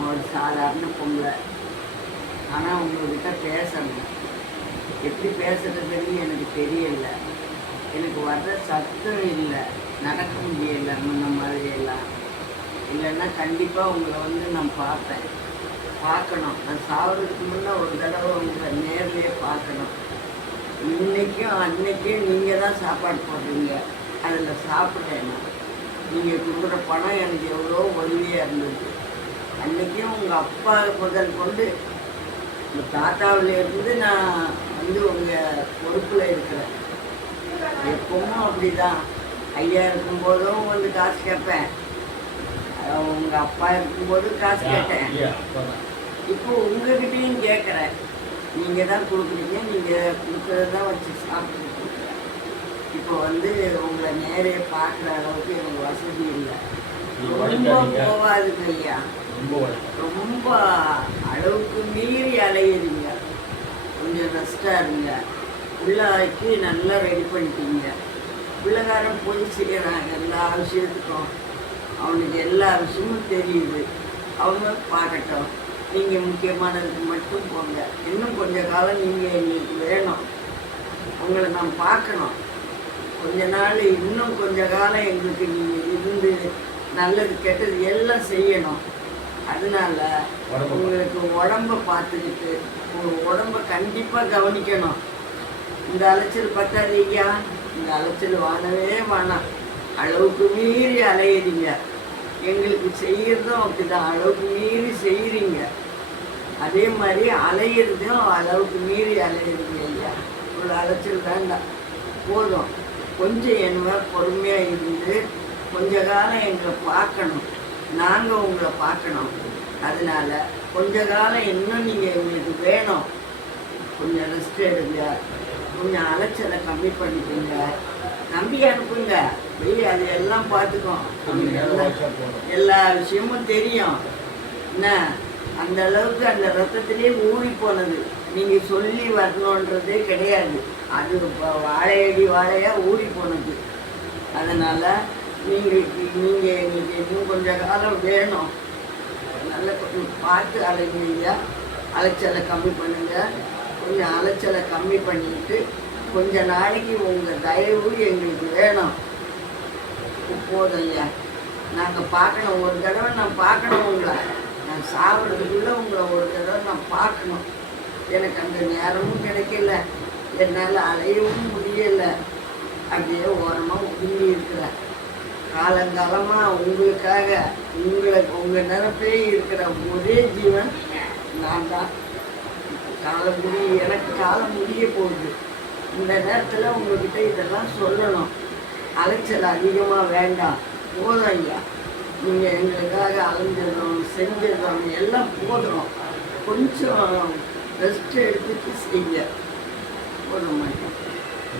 நான் ஒரு சாதாரண பொம்பளை. ஆனால் உங்கள்கிட்ட பேசணும். எப்படி பேசுறதுன்னு எனக்கு தெரியல. எனக்கு வர்ற சத்தம் இல்லை, நடக்க முடியலை முன்ன மாதிரியெல்லாம். இல்லைன்னா கண்டிப்பாக உங்களை வந்து நான் பார்க்கணும். நான் சாப்பிட்றதுக்கு முன்னே ஒரு தடவை உங்களை நேர்லேயே பார்க்கணும். இன்றைக்கும் அன்றைக்கும் நீங்கள் தான் சாப்பாடு போடுறீங்க, அதில் சாப்பிட்றேன். நீங்கள் கொடுக்குற பணம் எனக்கு எவ்வளோ உதவியாக இருந்தது. அன்றைக்கும் உங்கள் அப்பா முதல் கொண்டு உங்கள் தாத்தாவிலேருந்து நான் வந்து உங்கள் பொறுப்பில் இருக்கிறேன். எப்பவும் அப்படி தான். ஐயா இருக்கும்போதும் வந்து காசு கேட்பேன், உங்கள் அப்பா இருக்கும்போதும் காசு கேட்டேன். இப்போ உங்ககிட்டையும் கேட்குறேன். நீங்கள் தான் கொடுக்குறீங்க, நீங்கள் கொடுக்குறது தான் வச்சு சாப்பிட்டு கொடுக்குறேன். இப்போ வந்து உங்களை நேரே பார்க்குற அளவுக்கு எனக்கு வசதி இல்லை. ரொம்ப போகாதுங்க ஐயா, ரொம்ப அளவுக்கு மீறி அலையுறீங்க. கொஞ்சம் ரெஸ்டாக இருங்க. பிள்ளைக்கு நல்லா ரெடி பண்ணிட்டீங்க. பிள்ளைக்காரன் போய் செய்கிறான் எல்லா விஷயத்துக்கும். அவனுக்கு எல்லா விஷயமும் தெரியுது. அவங்க பார்க்கட்டும். நீங்கள் முக்கியமானதுக்கு மட்டும் போங்க. இன்னும் கொஞ்ச காலம் நீங்கள் எங்களுக்கு வேணும். உங்களை நான் பார்க்கணும். கொஞ்ச நாள் இன்னும் கொஞ்ச காலம் எங்களுக்கு நீங்கள் இருந்து நல்லது கெட்டது எல்லாம் செய்யணும். அதனால உங்களுக்கு உடம்பை பார்த்துக்கிட்டு உங்கள் உடம்பை கண்டிப்பாக கவனிக்கணும். இந்த அலைச்சல் பத்தாதீங்க. இந்த அலைச்சல் வானவே வேணாம். அளவுக்கு மீறி அலையிறீங்க. எங்களுக்கு செய்கிறதும் அப்படிதான், அளவுக்கு மீறி செய்கிறீங்க. அதே மாதிரி அலையிறதும் அளவுக்கு மீறி அலையிறீங்க ஐயா. இவ்வளோ அலைச்சல் வேண்டாம், போதும். கொஞ்சம் என்ன பொறுமையாக இருந்து கொஞ்ச காலம் எங்களை பார்க்கணும். நாங்கள் உங்களை பார்க்கணும். அதனால் கொஞ்ச காலம் இன்னும் நீங்கள் எங்களுக்கு வேணும். கொஞ்சம் ரெஸ்ட் எடுங்க. கொஞ்சம் அலைச்சலை கம்மி பண்ணிக்கோங்க. நம்பி அனுப்புங்க. போய் அது எல்லாம் பார்த்துக்கோம். எல்லா விஷயமும் தெரியும். என்ன அந்த அளவுக்கு அந்த ரத்தத்திலே ஊறி போனது. நீங்கள் சொல்லி வரணுன்றதே கிடையாது. அது வாழையடி வாழையாக ஊறி போனது. அதனால் நீங்கள் எங்களுக்கு இன்னும் கொஞ்சம் காலம் வேணும். அதனால் கொஞ்சம் பார்த்து அலைங்க. அலைச்சலை கம்மி பண்ணுங்கள். கொஞ்சம் அலைச்சலை கம்மி பண்ணிட்டு கொஞ்ச நாளைக்கு உங்கள் தயவு எங்களுக்கு வேணும். போதும் ஐயா. நாங்கள் பார்க்கணும். ஒரு தடவை நான் பார்க்கணும் உங்களை. நான் சாப்பிட்றதுக்குள்ளே உங்களை ஒரு தடவை நான் பார்க்கணும். எனக்கு அந்த நேரமும் கிடைக்கல, என்னால் அலையவும் முடியலை. அப்படியே ஓரமாக ஒதுங்கி இருக்கிறேன். காலங்காலமாக உங்களுக்காக உங்கள் நினைப்பே இருக்கிற ஒரே ஜீவன் நான் தான். எனக்கு காலம் முடிய போகுது. இந்த நேரத்தில் உங்கள்கிட்ட இதெல்லாம் சொல்லணும். அலைச்சல் அதிகமாக வேண்டாம். போதும் ஐயா. நீங்கள் எங்களுக்காக அலைஞ்சிடணும், செஞ்சிடணும், எல்லாம் போதும். கொஞ்சம் ரெஸ்ட் எடுத்துட்டு செய்ய போதும் ஐயா.